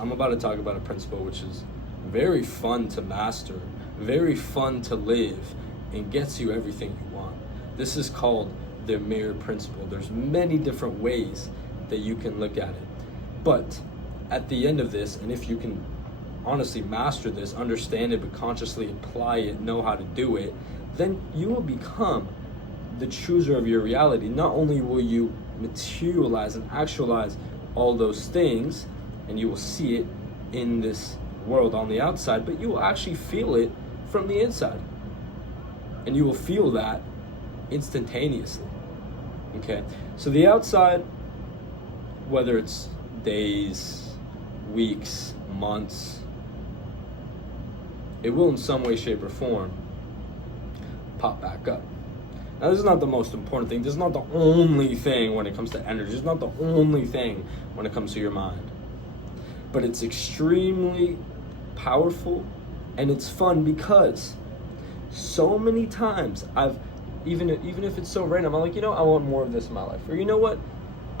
I'm about to talk about a principle which is very fun to master, very fun to live, and gets you everything you want. This is called the mirror principle. There's many different ways that you can look at it. But at the end of this, and if you can honestly master this, understand it, but consciously apply it, know how to do it, then you will become the chooser of your reality. Not only will you materialize and actualize all those things, and you will see it in this world on the outside, but you will actually feel it from the inside. And you will feel that instantaneously. Okay? So the outside, whether it's days, weeks, months, it will in some way, shape, or form pop back up. Now, this is not the most important thing. This is not the only thing when it comes to energy. It's not the only thing when it comes to your mind. But it's extremely powerful, and it's fun because so many times I've, even if it's so random, I'm like, I want more of this in my life. Or you know what?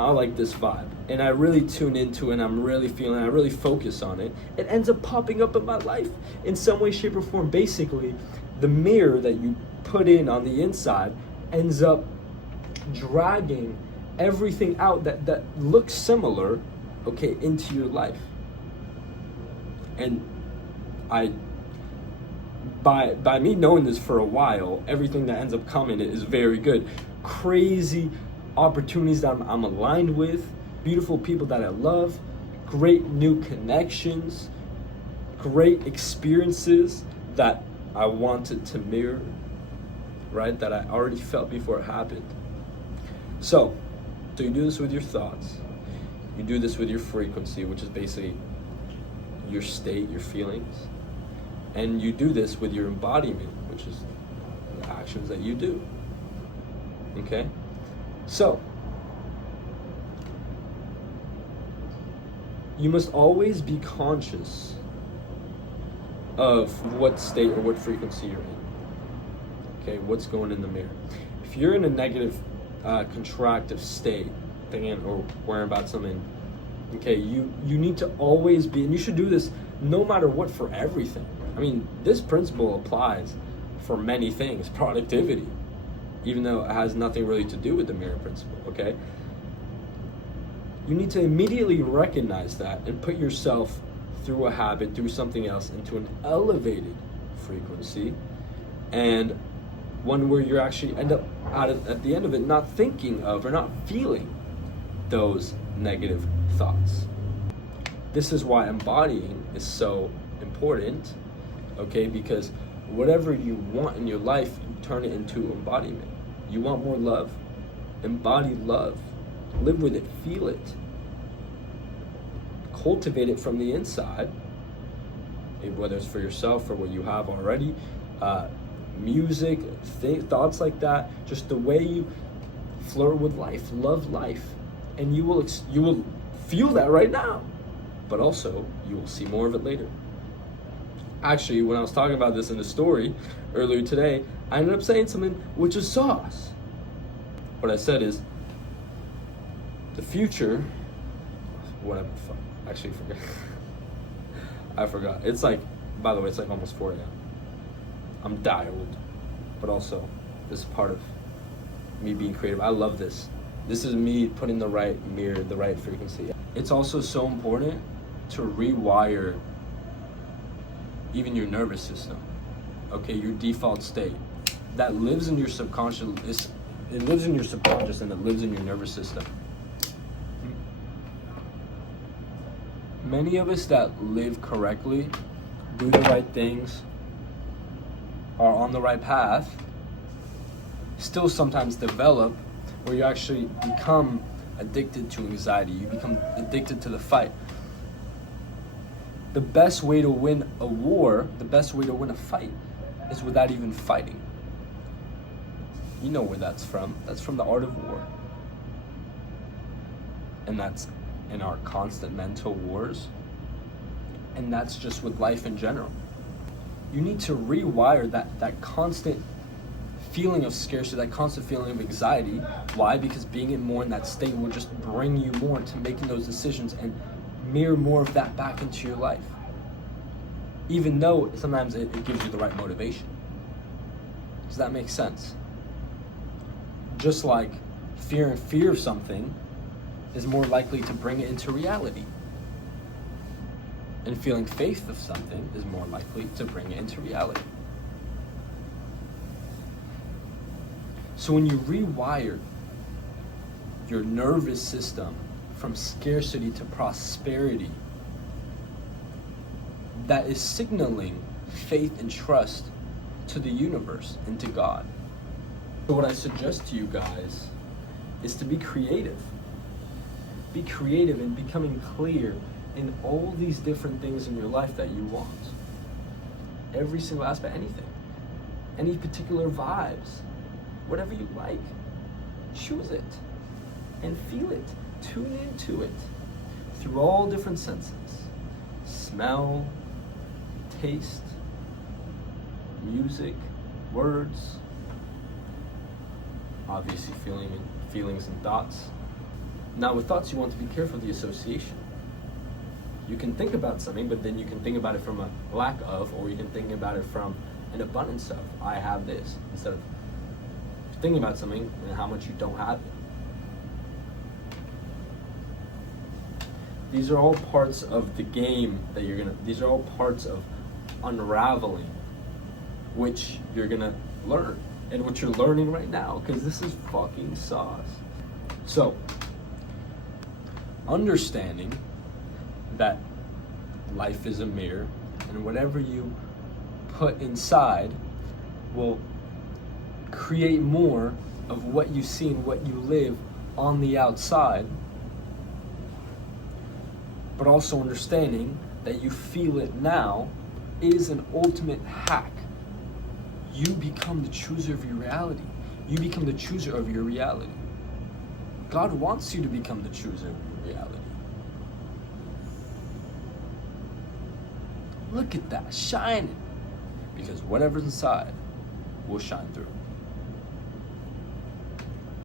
I like this vibe. And I really tune into it, and I'm really feeling it, I really focus on it. It ends up popping up in my life in some way, shape, or form. Basically, the mirror that you put in on the inside ends up dragging everything out that looks similar, okay, into your life. And by me knowing this for a while, everything that ends up coming is very good. Crazy opportunities that I'm aligned with, beautiful people that I love, great new connections, great experiences that I wanted to mirror, right? That I already felt before it happened. So you do this with your thoughts. You do this with your frequency, which is basically your state, your feelings. And you do this with your embodiment, which is the actions that you do. Okay? So, you must always be conscious of what state or what frequency you're in. Okay, what's going in the mirror. If you're in a negative, contractive state, thinking or worrying about something, okay, you need to always be, and you should do this no matter what for everything. I mean, this principle applies for many things, productivity, even though it has nothing really to do with the mirror principle, okay? You need to immediately recognize that and put yourself through a habit, through something else, into an elevated frequency, and one where you actually end up at the end of it not thinking of or not feeling those negative thoughts. This is why embodying is so important, okay? Because whatever you want in your life, you turn it into embodiment. You want more love? Embody love. Live with it, feel it. Cultivate it from the inside, whether it's for yourself or what you have already. Music, thoughts like that, just the way you flirt with life, love life. And you will feel that right now, but also you will see more of it later. Actually, when I was talking about this in the story earlier today, I ended up saying something which is sauce. What I said is, the future, whatever, actually forget. I forgot. It's like, by the way, it's like almost 4 a.m. I'm dialed, but also this is part of me being creative. I love this. This is me putting the right mirror, the right frequency. It's also so important to rewire even your nervous system, okay, your default state. That lives in your subconscious, it lives in your subconscious and it lives in your nervous system. Many of us that live correctly, do the right things, are on the right path, still sometimes develop where you actually become addicted to anxiety. You become addicted to the fight. The best way to win a war, the best way to win a fight, is without even fighting. You know where that's from. That's from the art of war. And that's in our constant mental wars. And that's just with life in general. You need to rewire that constant feeling of scarcity, that constant feeling of anxiety. Why? Because being more in that state will just bring you more to making those decisions and mirror more of that back into your life. Even though sometimes it gives you the right motivation. Does that make sense? Just like fear of something is more likely to bring it into reality. And feeling faith of something is more likely to bring it into reality. So when you rewire your nervous system from scarcity to prosperity, that is signaling faith and trust to the universe and to God. So what I suggest to you guys is to be creative. Be creative in becoming clear in all these different things in your life that you want. Every single aspect, anything. Any particular vibes. Whatever you like. Choose it. And feel it. Tune into it. Through all different senses. Smell, taste, music, words, obviously feelings and thoughts. Now with thoughts, you want to be careful of the association. You can think about something, but then you can think about it from a lack of, or you can think about it from an abundance of. I have this, instead of thinking about something and how much you don't have it. These are all parts of the game that these are all parts of unraveling, which you're gonna learn, and what you're learning right now, because this is fucking sauce. So, understanding that life is a mirror, and whatever you put inside will create more of what you see and what you live on the outside, but also understanding that you feel it now is an ultimate hack. You become the chooser of your reality. You become the chooser of your reality. God wants you to become the chooser of your reality. Look at that, shining. Because whatever's inside will shine through.